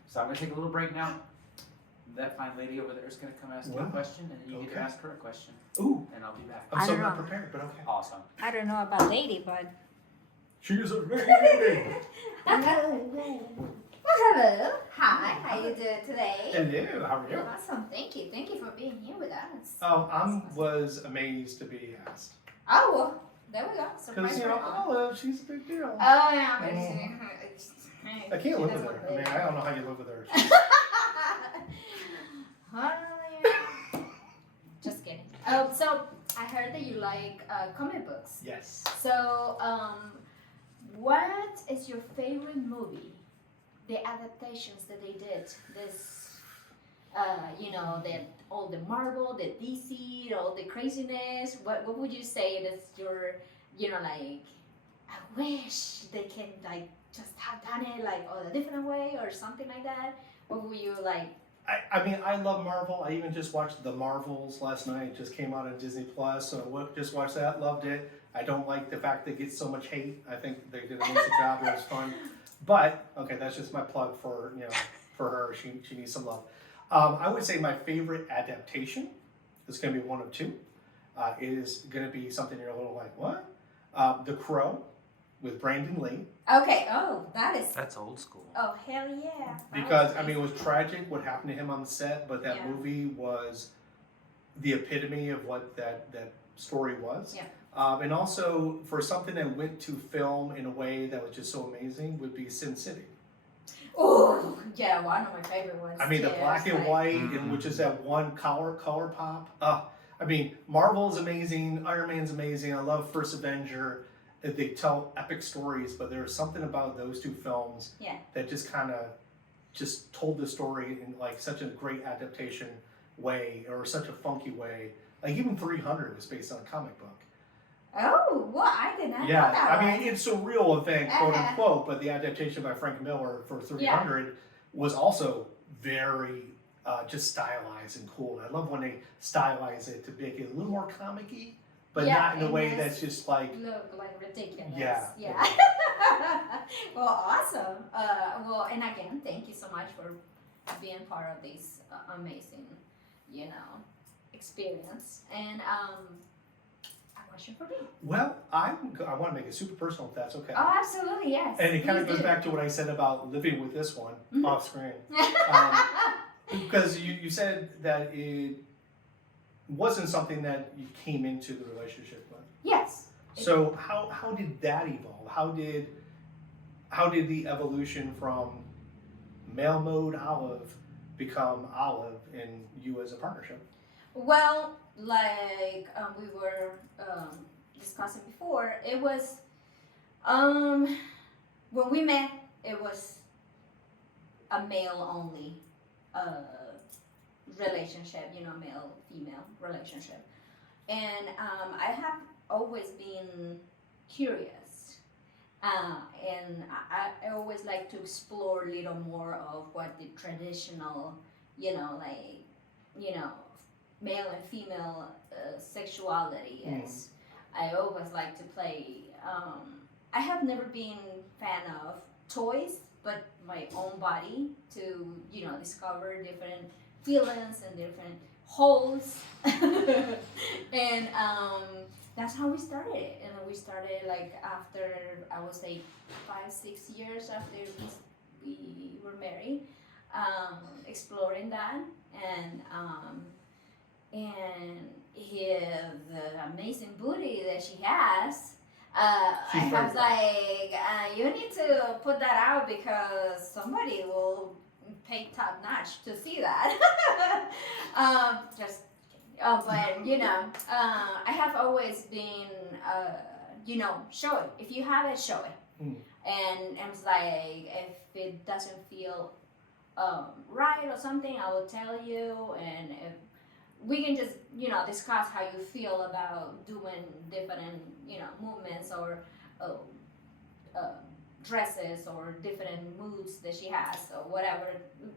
So I'm gonna take a little break now. That fine lady over there is gonna come ask you a question, and then you get to ask her a question. Ooh, and I'll be back. I'm I so don't not know. prepared, but okay. Awesome. I don't know about lady, but She's a lady. Hello. Hi. How you doing today? Hello, how are you? Awesome. Thank you. Thank you for being here with us. I was amazed to be asked. Oh, well, there we go. Surprise Because, for all. Olive, she's a big deal. Oh, yeah. I can't live with her. I mean, I don't know how you live with her. Just kidding. So I heard that you like comic books. Yes. So, what is your favorite movie? The adaptations that they did. This, all the Marvel, the DC, all the craziness. What would you say that's your, I wish they can just have done it a different way or something like that. What would you like? I mean, I love Marvel. I even just watched The Marvels last night. It just came out on Disney Plus, so just watched that. Loved it. I don't like the fact that it gets so much hate. I think they did an amazing job. It was fun. But okay, that's just my plug for for her. She needs some love. I would say my favorite adaptation is going to be one of two. It is going to be something you're a little like, what? The Crow with Brandon Lee. Okay. Oh, That's old school. Oh, hell yeah. Because it was tragic what happened to him on the set, but that Yeah. movie was the epitome of what that story was. Yeah. And also for something that went to film in a way that was just so amazing would be Sin City. Oh, yeah, one of my favorite ones. I mean, the too. black and Like- white, and which is that one color pop. I mean, Marvel is amazing. Iron Man's amazing. I love First Avenger. They tell epic stories, but there's something about those two films that just kind of just told the story in such a great adaptation way, or such a funky way. Like even 300 is based on a comic book. Oh, well, I did not know Yeah, that I mean, one. it's a real event, quote Uh-huh. unquote, but the adaptation by Frank Miller for 300 was also very just stylized and cool. And I love when they stylize it to make it a little more comic-y, but not in a way that's just like... Look like ridiculous. Yeah. Well, awesome. And again, thank you so much for being part of this amazing, experience. And a question for me. Well, I want to make it super personal if that's okay. Oh, absolutely, yes. And it kind of Please goes do. back to what I said about living with this one Mhm. off screen. Because you said that it wasn't something that you came into the relationship with. Yes. So how did that evolve? How did the evolution from male mode Olive become Olive in you as a partnership? Well, like we were discussing before, it was when we met, it was a male only relationship, male-female relationship. And I have always been curious. And I always like to explore a little more of what the traditional, male and female sexuality is. I always like to play. I have never been fan of toys, but my own body to discover different feelings and different holes. And that's how we started it. And we started like after, I would say 5-6 years after we were married, exploring that. And the amazing booty that she has, She's I very was like, you need to put that out because somebody will pay top notch to see that. Just but I have always been, show it. If you have it, show it. And it's like, if it doesn't feel right or something, I will tell you, and if we can just discuss how you feel about doing different movements or dresses or different moods that she has or whatever.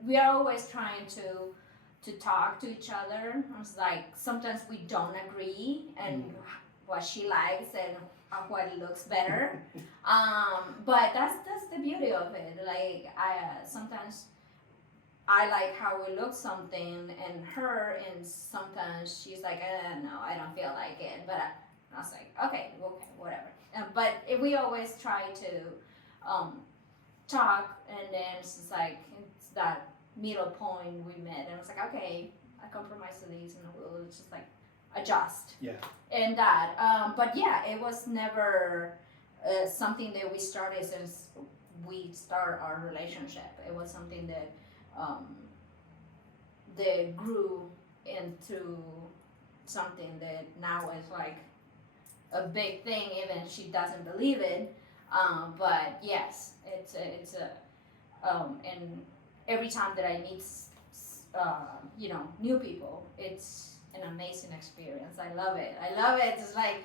We are always trying to talk to each other. It's like sometimes we don't agree and what she likes and what looks better. But that's the beauty of it. Like sometimes I like how we look something and her, and sometimes she's like, no, I don't feel like it. But I was like, okay, whatever. But we always try to talk, and then it's just like, it's that middle point we met, and it's like, okay, I compromise to these, and we'll just like adjust. Yeah. And that, but yeah, it was never something that we started since we started our relationship. It was something that that grew into something that now is like a big thing, even if she doesn't believe it. But yes, it's a and every time that I meet new people, it's an amazing experience. I love it. It's like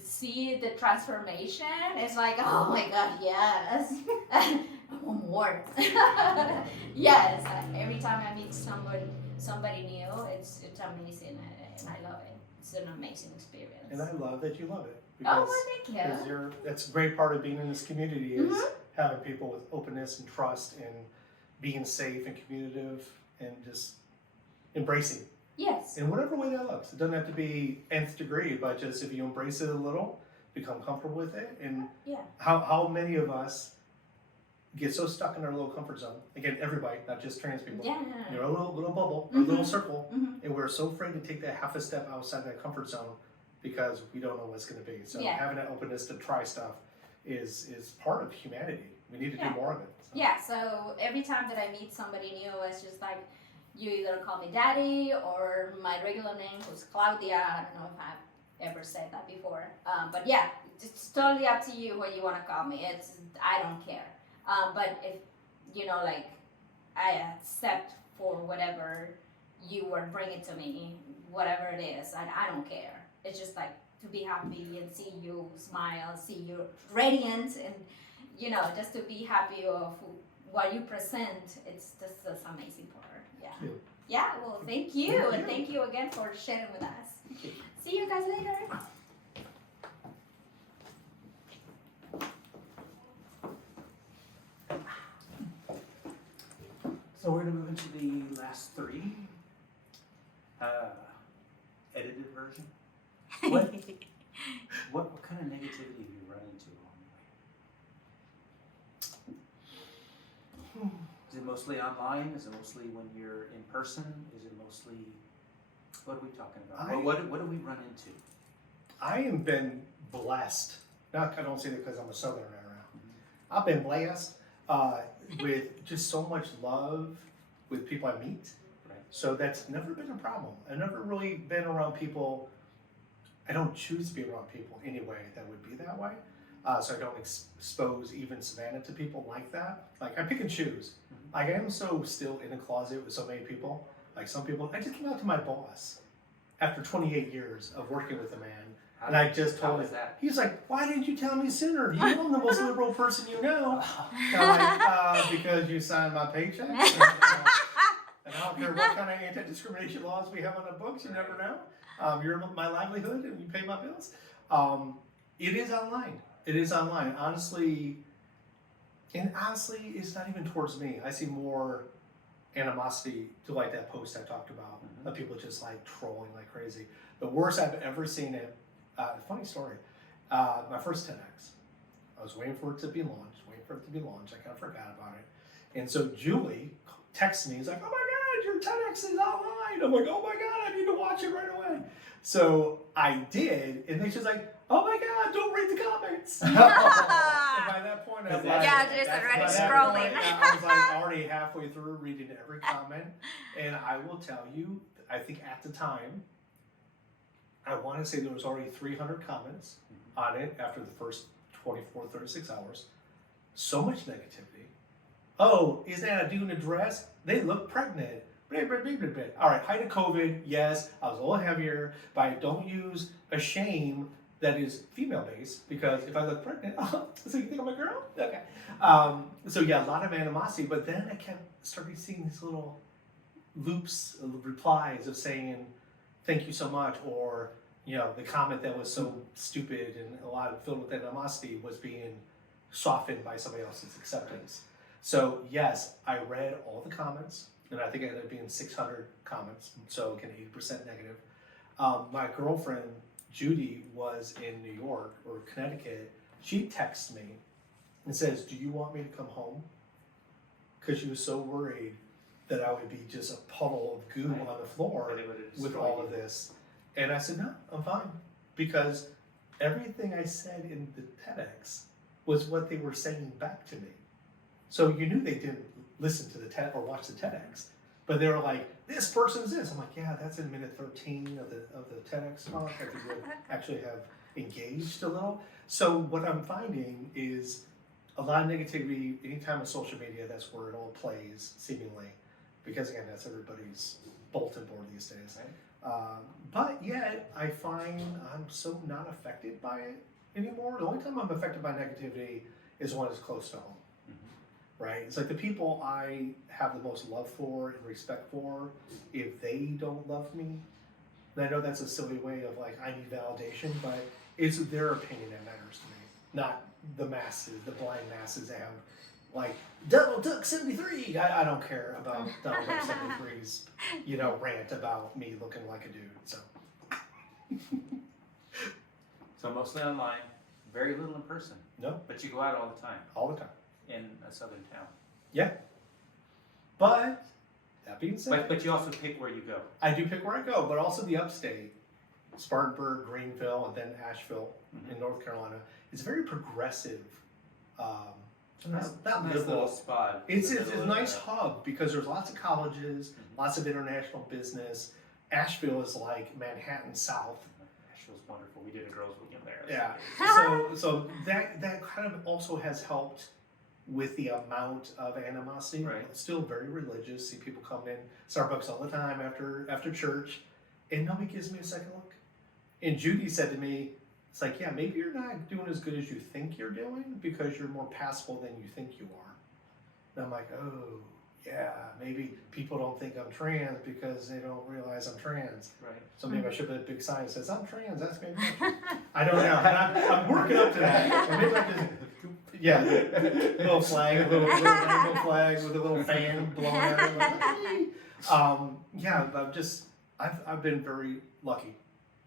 see the transformation. It's like, oh my God, yes. One more. Yes, every time I meet somebody new, it's amazing, and I love it. It's an amazing experience. And I love that you love it. Oh, well, thank you. Because that's a great part of being in this community is having people with openness and trust and being safe and communicative and just embracing. Yes. In whatever way that looks. It doesn't have to be nth degree, but just if you embrace it a little, become comfortable with it. And how many of us get so stuck in our little comfort zone? Again, everybody, not just trans people. Yeah. You're a little bubble, or a little circle, and we're so afraid to take that half a step outside that comfort zone because we don't know what's going to be. So having that openness to try stuff is part of humanity. We need to do more of it. So. Yeah, so every time that I meet somebody new, it's just like, you either call me daddy or my regular name, who's Claudia. I don't know if I've ever said that before. But yeah, it's totally up to you what you want to call me. I don't care. But if, I accept for whatever you were bringing to me, whatever it is, I don't care. It's just like to be happy and see you smile, see you radiant, and, just to be happy of what you present. It's just this amazing part. Yeah. Yeah, well, thank you. And thank you again for sharing with us. See you guys later. So we're going to move into the last three. Edited version. What kind of negativity have you run into along the way? Is it mostly online? Is it mostly when you're in person? Is it mostly, what are we talking about? What do we run into? I have been blessed. I don't say that because I'm a Southerner now. I've been blessed with just so much love with people I meet. Right. So that's never been a problem. I've never really been around people. I don't choose to be around people anyway that would be that way. So I don't expose even Savannah to people like that. Like I pick and choose. Like I am so still in a closet with so many people. Like some people, I just came out to my boss after 28 years of working with a man. And I just told him, he's like, why didn't you tell me sooner? You know I'm the most liberal person you know. And I'm like, because you signed my paycheck. And I don't care what kind of anti-discrimination laws we have on the books, you never know. You're my livelihood and you pay my bills. It is online. It is online. Honestly, it's not even towards me. I see more animosity to like that post I talked about of people just like trolling like crazy. The worst I've ever seen it. Funny story. My first TEDx. I was waiting for it to be launched. I kind of forgot about it. And so Julie texts me. He's like, "Oh my God, your TEDx is online." I'm like, "Oh my God, I need to watch it right away." So I did, and then she's like, "Oh my God, don't read the comments." And by that point, I was like, Yeah, just already scrolling. I was like already halfway through reading every comment. And I will tell you, I think at the time, I want to say there was already 300 comments on it after the first 24, 36 hours. So much negativity. Oh, is that a dude in a dress? They look pregnant. All right, height of COVID, yes, I was a little heavier, but I don't use a shame that is female-based, because if I look pregnant, so you think I'm a girl? Okay. So yeah, a lot of animosity, but then I started seeing these little loops of replies of saying, "Thank you so much," or, you know, the comment that was so stupid and a lot of filled with animosity was being softened by somebody else's acceptance. So yes, I read all the comments, and I think I ended up being 600 comments, so again, 80% negative. My girlfriend, Judy, was in New York or Connecticut. She texts me and says, "Do you want me to come home?" Because she was so worried that I would be just a puddle of goo on the floor with all of this. And I said, "No, I'm fine." Because everything I said in the TEDx was what they were saying back to me. So you knew they didn't listen to the TED or watch the TEDx, but they were like, "This person's this." I'm like, "Yeah, that's in minute 13 of the TEDx talk. I think would actually have engaged a little." So what I'm finding is a lot of negativity anytime on social media. That's where it all plays, seemingly, because again, that's everybody's bulletin board these days. But yet, I find I'm so not affected by it anymore. The only time I'm affected by negativity is when it's close to home. Right? It's like the people I have the most love for and respect for, if they don't love me, and I know that's a silly way of like, I need validation, but it's their opinion that matters to me, not the masses, the blind masses that have like, "Double Duck 73. I don't care about Double Duck 73's, you know, rant about me looking like a dude. So So mostly online, very little in person. No. But you go out all the time all the time. in a southern town. Yeah. But that being said, But you also pick where you go. I do pick where I go, but also the upstate, Spartanburg, Greenville, and then Asheville in North Carolina, is very progressive. Not Nice liberal. little spot. It's a nice hub because there's lots of colleges, lots of international business. Asheville is like Manhattan South. Asheville's wonderful. We did a girls' weekend there. Yeah. So that kind of also has helped with the amount of animosity. Right. It's still very religious. See people come in Starbucks all the time after church, and nobody gives me a second look. And Judy said to me, "It's like, yeah, maybe you're not doing as good as you think you're doing because you're more passable than you think you are." And I'm like, "Oh, yeah, maybe people don't think I'm trans because they don't realize I'm trans. Right. So maybe I should put a big sign that says I'm trans. Ask me a question." I don't know. I'm working up to that. Or maybe I just, yeah, little flag, a little rainbow flag with a little fan blowing out of it. Like, "Hey." Yeah, I've been very lucky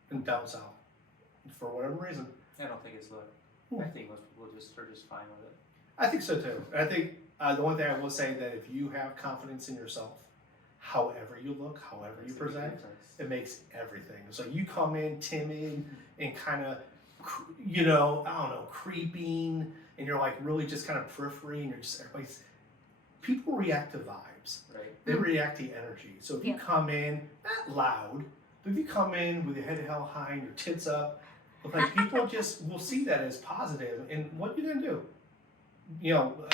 and down south for whatever reason. I don't think it's luck. I think most people are just fine with it. I think so too. I think the one thing I will say that if you have confidence in yourself, however you look, however you present, it makes everything. So you come in timid and kind of, you know, I don't know, creeping, and you're like really just kind of periphery, and you're just people react to vibes. Right. They react to energy. So if you come in, not loud, but if you come in with your head held high and your tits up, like people just will see that as positive. And what you gonna do? You know,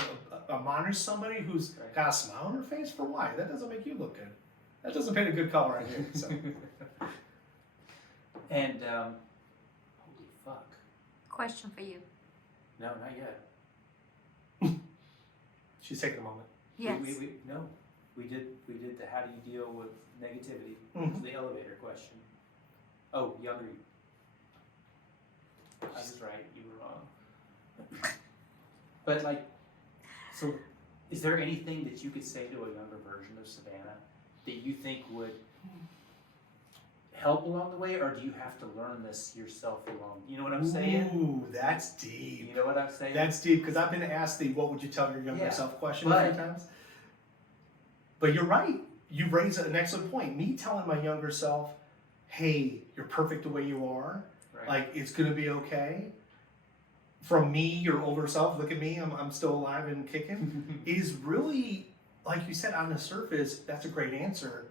admonish somebody who's got a smile on her face for why? That doesn't make you look good. That doesn't paint a good color on you. So. And holy fuck. Question for you. No, not yet. She's taking a moment. Yes. We did the how do you deal with negativity. Mhm. The elevator question. Oh, younger. I was right. You were wrong. But like, so Is there anything that you could say to a younger version of Savannah that you think would help along the way, or do you have to learn this yourself alone? You know what I'm saying? Ooh, that's deep. You know what I'm saying? That's deep, because I've been asked the "what would you tell your younger Yeah, self" question but- a few times. But you're right. You raise an excellent point. Me telling my younger self, "Hey, you're perfect the way you are. Right. Like, it's gonna be okay." From me, your older self, look at me, I'm still alive and kicking, is really, like you said, on the surface, that's a great answer.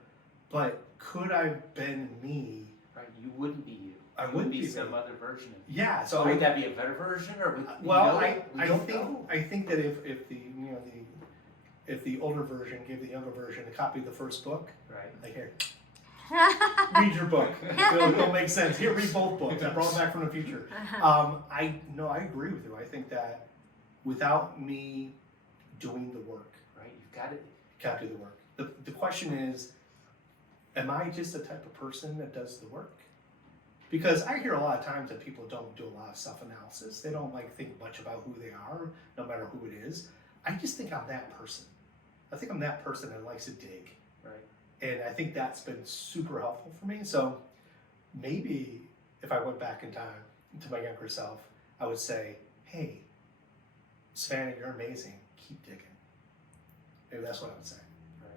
But could I have been me? Right, you wouldn't be you. I You wouldn't be be some me. other version of you. Yeah, so Would that be a better version, or would well, we I don't don't think know. I think that if the if the older version gave the younger version a copy of the first book, Right. like, here, read your book. It'll make sense. Here, read both books. I brought it back from the future. I agree with you. I think that without me doing the work, Right, you've got it. you can't do the work. The question is, am I just the type of person that does the work? Because I hear a lot of times that people don't do a lot of self-analysis. They don't like think much about who they are, no matter who it is. I just think I'm that person. I think I'm that person that likes to dig. Right. And I think that's been super helpful for me. So maybe if I went back in time to my younger self, I would say, hey, Savannah, you're amazing. Keep digging. Maybe that's what I would say. Right.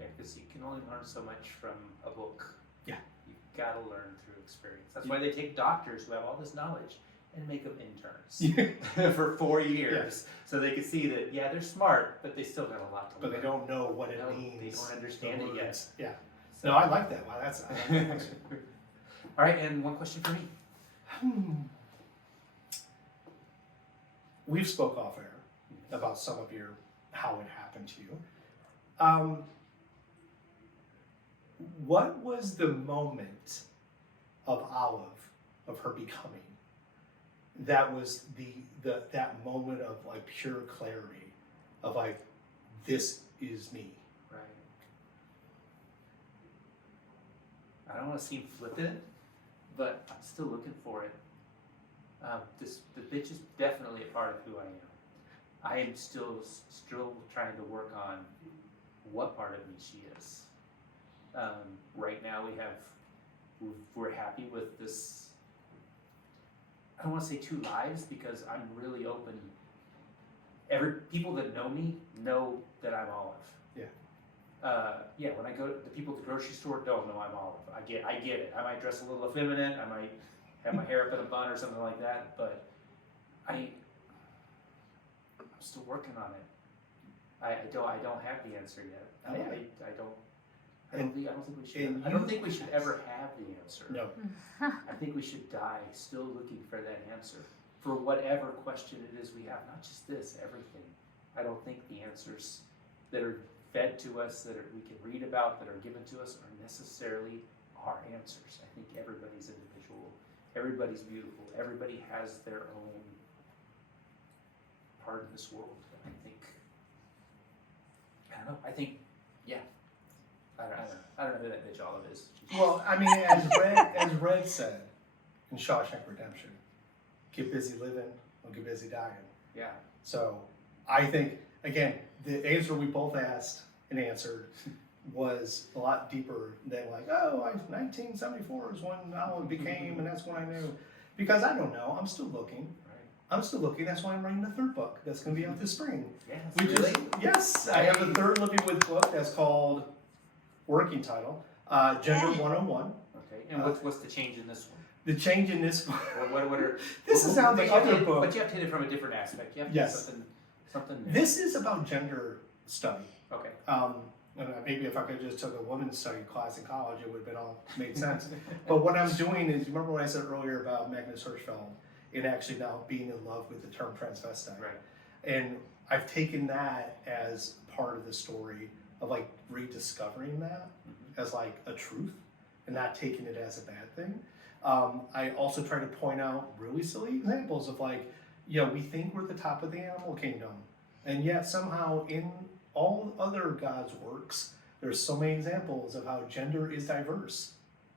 Yeah, because you can only learn so much from a book. Yeah. You've got to learn through experience. That's why they take doctors who have all this knowledge and make them interns for 4 years, so they can see that, yeah, they're smart, but they still got a lot to learn. But they don't know what it No, means. they don't understand the it yet. words. Yeah. So- No, I like that. Wow, I like that answer. All right, and one question for me. We've spoke off air about some of how it happened to you. What was the moment of Olive, of her becoming, that was that moment of like pure clarity, of like, this is me? Right. I don't want to seem flippant, but I'm still looking for it. The bitch is definitely a part of who I am. I am still trying to work on what part of me she is. Right now we're happy with this. I don't want to say 2 lives, because I'm really open. People that know me know that I'm Olive. Yeah. When I go, the people at the grocery store don't know I'm Olive. I get it. I might dress a little effeminate. I might have my hair up in a bun or something like that. But I'm still working on it. I don't have the answer yet. I don't think we should. I don't think we should ever have the answer. No. I think we should die still looking for that answer for whatever question it is we have. Not just this, everything. I don't think the answers that are fed to us, that we can read about, that are given to us, are necessarily our answers. I think everybody's individual. Everybody's beautiful. Everybody has their own part in this world. And I think, yeah. I don't know who that bitch Olive is. Well, I mean, as Red said in Shawshank Redemption, get busy living or get busy dying. Yeah. So I think, again, the answer we both asked and answered was a lot deeper than like, 1974 is when Olive became, and that's when I knew. Because I don't know. I'm still looking. I'm still looking. That's why I'm writing the 3rd book. That's going to be out this spring. Yes, Which really? Yes. I have the 3rd Living With book that's called, working title, Gender 101. Okay. And what's the change in this one? The change in this book. What are This is how but the you have other to- book. But you have to hit it from a different aspect. You have to Yes. do something new. This is about gender study. Okay. And maybe if I could just took a women's study class in college, it would have been all made sense. But what I'm doing is, remember what I said earlier about Magnus Hirschfeld and actually now being in love with the term transvestite. Right. And I've taken that as part of the story of like rediscovering that as like a truth and not taking it as a bad thing. I also try to point out really silly examples of like, we think we're at the top of the animal kingdom, and yet somehow in all other God's works, there's so many examples of how gender is diverse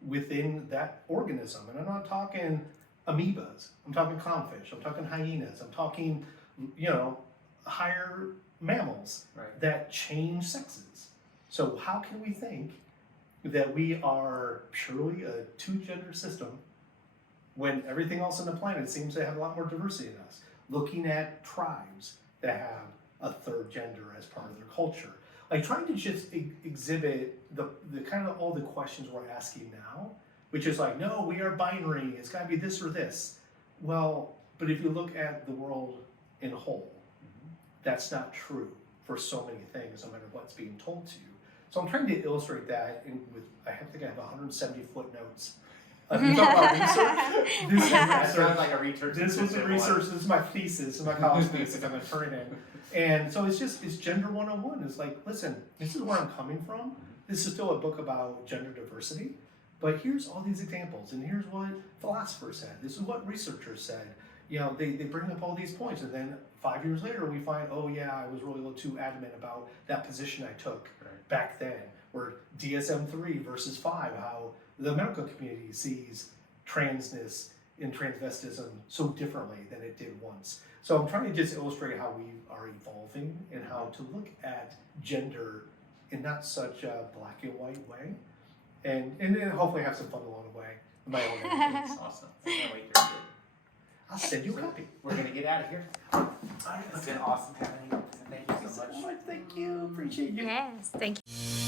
within that organism. And I'm not talking amoebas, I'm talking clownfish, I'm talking hyenas, I'm talking, higher mammals Right. that change sexes. So how can we think that we are purely a two-gender system when everything else on the planet seems to have a lot more diversity in us? Looking at tribes that have a third gender as part of their culture. Like trying to just exhibit the kind of all the questions we're asking now, which is like, no, we are binary, it's gotta be this or this. Well, but if you look at the world in whole, that's not true for so many things, no matter what's being told to you. So I'm trying to illustrate that I think I have 170 footnotes. You talk about research. That sounds like a research. This was the research. This is my thesis. This is my college thesis. I'm gonna turn in. And so it's gender 101. It's like, listen, this is where I'm coming from. This is still a book about gender diversity, but here's all these examples, and here's what philosophers said. This is what researchers said. You know, they bring up all these points, and then 5 years later we find, oh yeah, I was really a little too adamant about that position I took back then. Or DSM-3 versus 5, how the medical community sees transness and transvestism so differently than it did once. So I'm trying to just illustrate how we are evolving and how to look at gender in not such a black and white way, and then hopefully have some fun along the way. In my own opinions. Awesome. I can't wait to read it. I'll send you a copy. We're gonna get out of here. It's been awesome having you. Thank you so much. Thank you. Appreciate you. Yes, thank you.